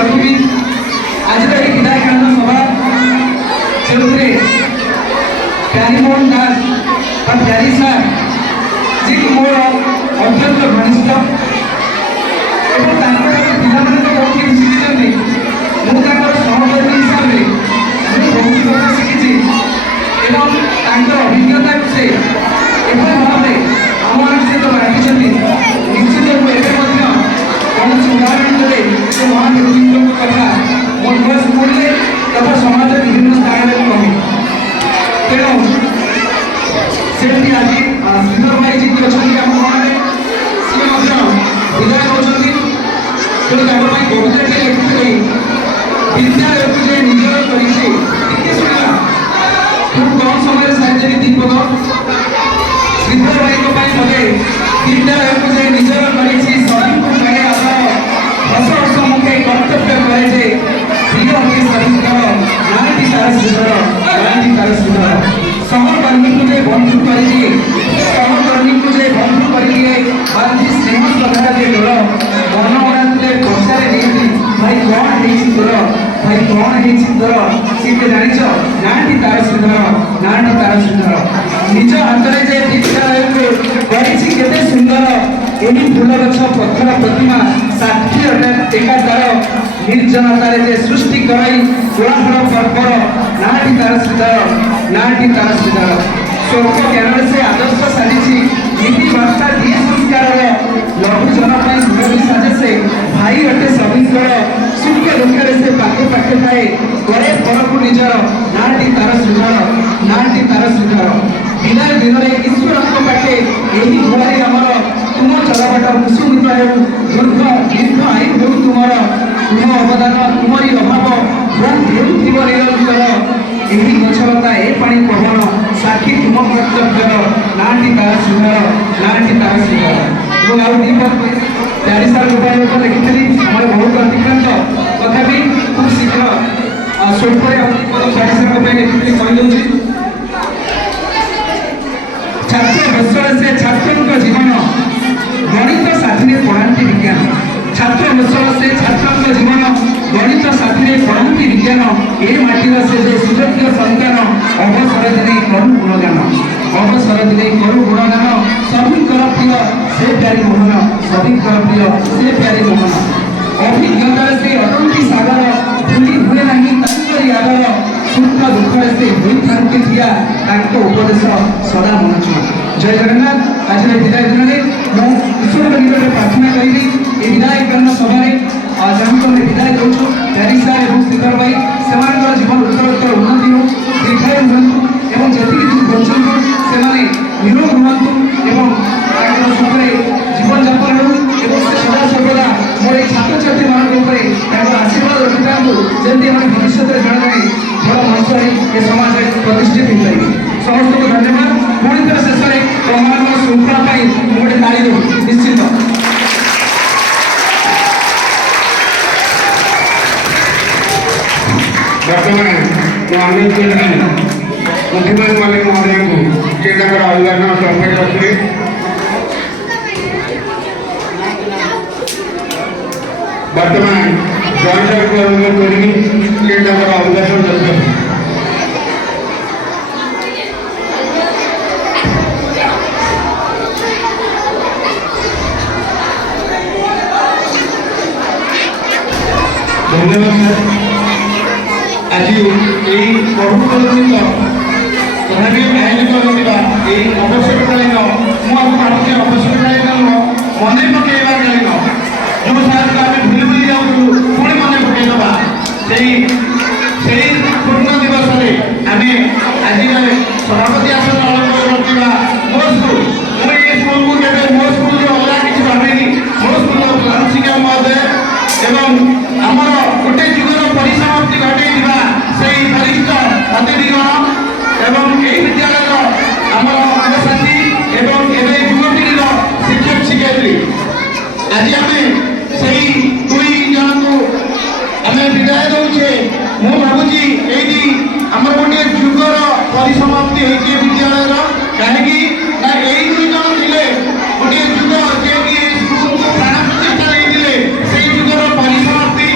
रखी आज विदाय कालीन सभा जो प्यारीमोहन दास और प्यारी सार जी मोर अत्यंत घनिष्ठ पिला बहुत शिखी मुझे सहकर्मी हिसाब से बहुत कथा शिखी अभिज्ञता से भाव आम सहित बांटी निश्चित कौन उदाहरण से महाव्यक्ति कथा मो घर शुणिले तथा समाज विभिन्न स्थान में कहे तेणु से आज श्रीधर भाई जी अच्छा आम गणे सी विदाय होती कविता लिखुले विद्यालय को जे निजर कर शुणा खूब कम समय साहित्य दीपक श्रीधर भाई मते विद्यालय को जे निजर कर सभी को कहे हस हस मुखे कर्तव्य कहे जे प्रिय के सभी नाटी तार सुंदर नाटी तार सुंदर सहकर्मी को जे बंधु कर सहकर्मी को जे बंधु कर बांधी स्नेह श्रद्धा जे डोल मन उड़ाते पचारे भाई कौन है तोर भाई कौन है तोर सी जानिच नाटी तार सुंदर नाटी तार सुंदर निज हाथ में जे विद्यालय को सुंदर यही फूल गछ पत्थर प्रतिमा साक्षी टेकादार निर्जनतार जे सृष्टि कराई कोलाहल पर्वर नाटी तार सुंदर नाटी तार सुंदर स्वर्ग ज्ञान से आदर्श साजी नीति वार्ता दिए संस्कार लघु जन साजे से भाई अटे सभी सुख दुखे से पाखे पाखे थाए करे पर को निजर नाटी तार सुंदर नाटी तार सुंदर विदाय दिन में ईश्वर पाखे यही गुहारी आमर तुम चलबाट कुसुमित दीर्घ दीर्घ आयु हो तुम तुम अवदान तुमरी अभाव निरंतर यही गछलता ए पानी पवन साक्षी तुम कर्तव्य नाटी तार सुंदर नाटी तार सुंदर और दीपक प्यारी सार गोपाल लिखी समय बहुत अतिक्रांत तथापि खूब शीघ्र स्वल्प प्यारी सार लिखी कही छात्र हसल से छात्रों जीवन गणित साथी पढ़ाती विज्ञान छात्र हसल से छात्रों जीवन गणित साथी पढ़ाती विज्ञान ए माटीर से जे सुयोग्य संतान अवसर दिने करू गुणगान अवसर दिने करू गुणगान सभी प्रिय से प्यारी मोहन सभी प्रिय से प्यारी मोहन अभिज्ञता से अटंकी सागर भूली हुए नहीं आदर सुख दुख से होती थिया उपदेश सदा मन छुआ जय जगन्नाथ आज विदाय दिन में ईश्वर निकट प्रार्थना करी विदाय कालीन सभा जहाँ विदाय दूँ प्यारी सार और श्रीधर भाई से जीवन उत्तरोत्तर उन्नति हो दीर्घायु हूँ जी बचु से निरोग हूँ सुखरे जीवन जापन हो सदा सर्वदा मोर छात्र छात्री मान आशीर्वाद रखी था जमी भविष्य में जड़े जड़े बड़ मनुष्य ये समाज में प्रतिष्ठित हो पाए समस्त को धन्यवाद पुणी थर शेष में प्रमाण श्रृंखला गोटे ताली देव निश्चित बर्तमान मुख्यमंत्री मालिक महोदय को अभिभाषण संक्षेप रखिए वर्तमान जॉइंट अभिभाषण रखिए धन्यवाद सर आज यही पढ़ुकलित तथापि आयोजित अवसरकालीन मुझे अवसरकालीन मन पकड़ा कालीन जो सार को आम भूली भूली जाऊँ पुणी मन पकईदबा से पूर्ण दिवस में आम आज सभापति आसन अलंकार रखा मो स्कूल मुझे स्कूल को केवल मो स्कूल अलग किसी भावेनि मो स्कूल प्रधान शिक्षक महोदय एवं आमर गोटे जुगर परिसमाप्ति घटे से वरिष्ठ अतिथिगण एवं यही विद्यालय आमर साथी एवं युवपीढ़ी शिक्षक शिक्षयित्री आज आम से दुई जन को आम विदाय दौचे मु भावुची ये आम गोटे जुगर परिसमाप्ति होती विद्यालय कहीं ना यही दुई जन थे गोटे जुग जे प्राण प्रतिष्ठा से जुगर परिसमाप्ति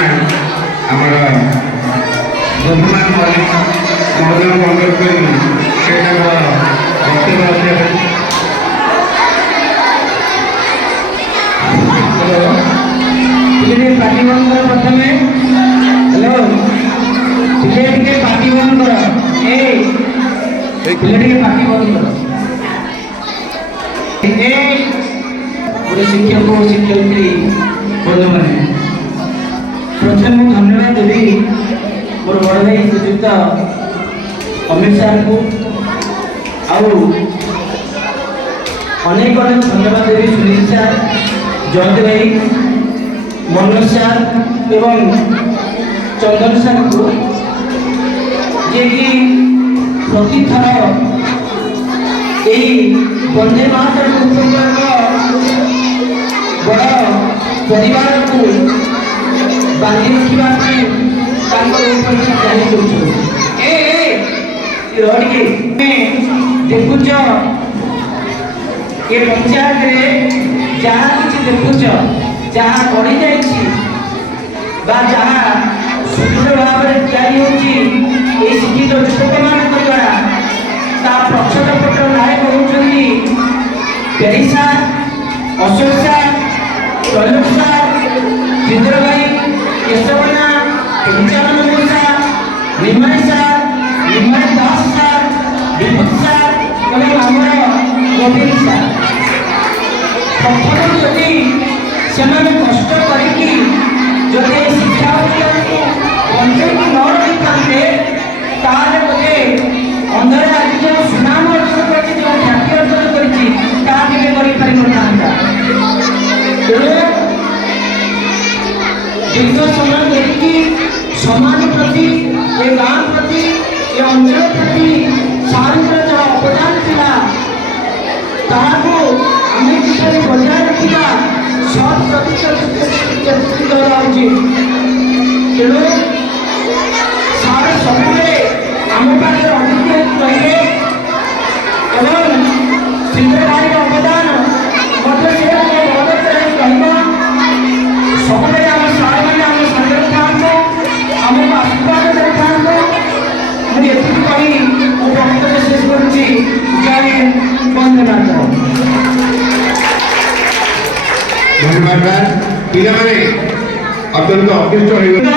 चेयरमैन आमर रघुनाथ मल्लिक महोदय को अनुरोध करी सेटा वक्तव्य रखा पार्टी बंद कर प्रथम हेलो टे पार्टी बंद कर टे पार्टी बंद कर गोटे शिक्षक और शिक्षयित्री बंधु मैंने प्रथम मुझे धन्यवाद देवी मोर बड़ भाई श्रीजुक्त अमित सार को अनेक अनेक धन्यवाद देवी सुनील सार जयंत भाई मनोज सार एवं चंदन सार को जे कि प्रति थर यही वंदे मातरम बड़ परिवार को बांधि रखा देखुच ये पंचायत जहाँ किसी देखुच जहाँ बढ़ी जहाँ सुदृढ़ भाव में या शिक्षित युवक मान द्वारा पक्षद पट नायक होती पेरी सार अशोक सार प्रलोक सार जितेन्द्र भाई केशवना पंचानंद सार निमाई दास सार विभूत सार और गोविंद सार प्रथम जदि से कष्ट करके शिक्षा बंचक न रखी था बोले अंधर आज जो सुनाम अर्जन कर ख्याति अर्जन कर दीर्घ समय देखिए समाज प्रति ये गाँव प्रति ये अंचल प्रति सारे जो अवदान था आम किसी बजाय रखा 100% तेणु सारे सब आम पाखे अभिज्ञ रहे सिंधु भाई अवदान सब आम सारे मैंने आम सागर था आमको आशीर्वाद दे था मुझे कही मो वक्तव्य शेष करुँच जय वंदे मातरम। धन्यवाद पिला माने अत्यंत अकृष्ट कृष्ण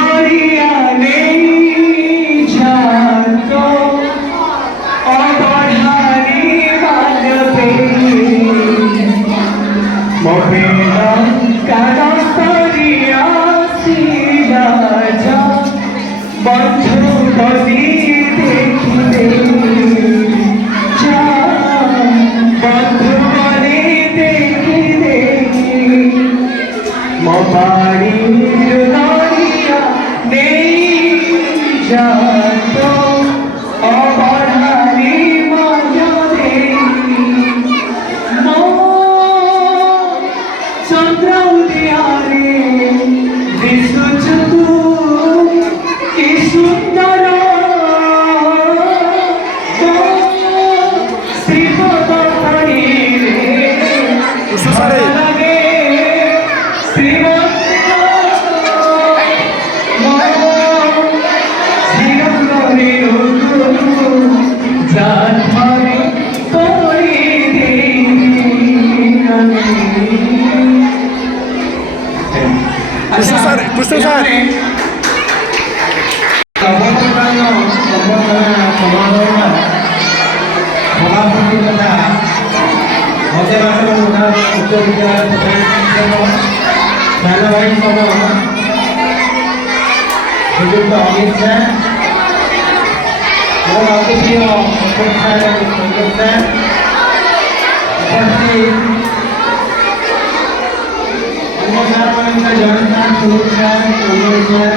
सर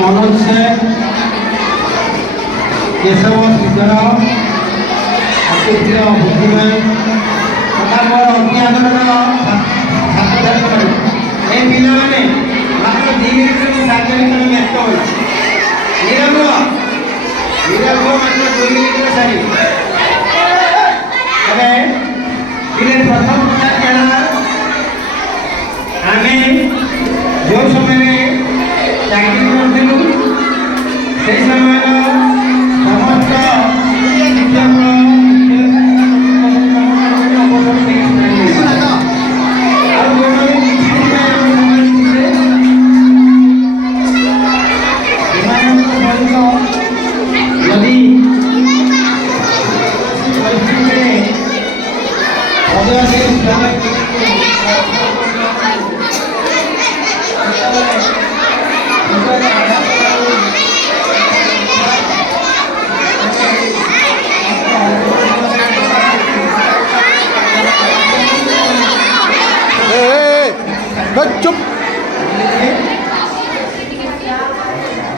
मनोज से केशव सिद्धर अतिप्रिय बुद्धिमान तथा अति आदरण छात्र ये पिला मैंने मात्र 2 मिनिट सार्वजनिक व्यस्त हो मात्र 2 मिनिट सारी प्रथम आम जो समय ଚାକିରି କରିଥିଲୁ ସେଇ ସମୟର ସମସ୍ତ ଶିକ୍ଷକ ଅବସର ନେଇଥିଲେ ଆଉ ଯେଉଁମାନେ ନିଯୁକ୍ତି ପାଇଁ ଅବସର ଥିଲେ ସେମାନଙ୍କ ସହିତ ଯଦି ପରିସ୍ଥିତିରେ ଅବଧି चुप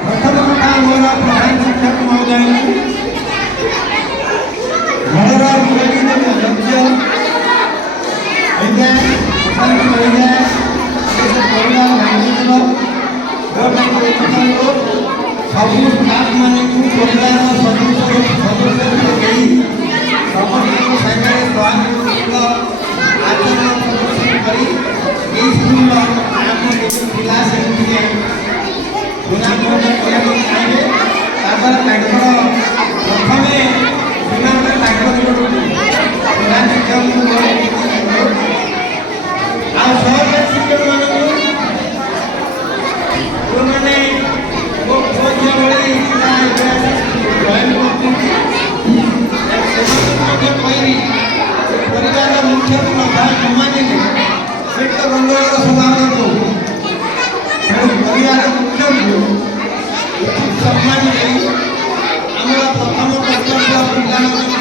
प्रथम कथा मोर प्रधान शिक्षक महोदय घरर मुरली लक्ष्य ହୋଇଯାଏ ଅଶାନ୍ତି ହୋଇଯାଏ ସେ ପରିବାର ଭାଙ୍ଗିଯିବ ଯେଉଁଟାକି ଏଠାରୁ ସବୁ ଷ୍ଟାଫ୍ମାନଙ୍କୁ ପରିବାରର ସଦସ୍ୟଙ୍କୁ ନେଇ ସମସ୍ତଙ୍କ ସାଙ୍ଗରେ ସହାନୁଭୂତିମୂଳକ ଆଚରଣ ପ୍ରଦର୍ଶନ କରି ଏହି ସ୍କୁଲର ଆମ ଯେଉଁ ପିଲା ସେମିତିରେ ଗୁଣାତ୍ମକ କରିବାକୁ ଚାହିଁବେ ତାପରେ ତାଙ୍କର ପ୍ରଥମେ ସେମାନେ ତାଙ୍କ ନିକଟକୁ ପ୍ରଧାନ ଶିକ୍ଷକଙ୍କୁ ଆଉ ସହକାରୀ ଶିକ୍ଷକମାନଙ୍କୁ ଯେଉଁମାନେ ମୋ ପୁଅ ଝିଅ ଭଳି ପିଲା ଜଏନ୍ କରୁଛନ୍ତି ସେମାନଙ୍କୁ ମଧ୍ୟ କହିବି ପରିବାରର ମୁଖ୍ୟକୁ ସମାଜିକ ପେଟ ଗଣ୍ଡଗୋଳର ସ୍ୱଭାବ ତେଣୁ ପରିବାର ମୁଖ୍ୟକୁ ଉଚିତ ସମ୍ମାନ ଦେଇ ଆମର ପ୍ରଥମ କର୍ତ୍ତବ୍ୟ ପିଲାମାନଙ୍କୁ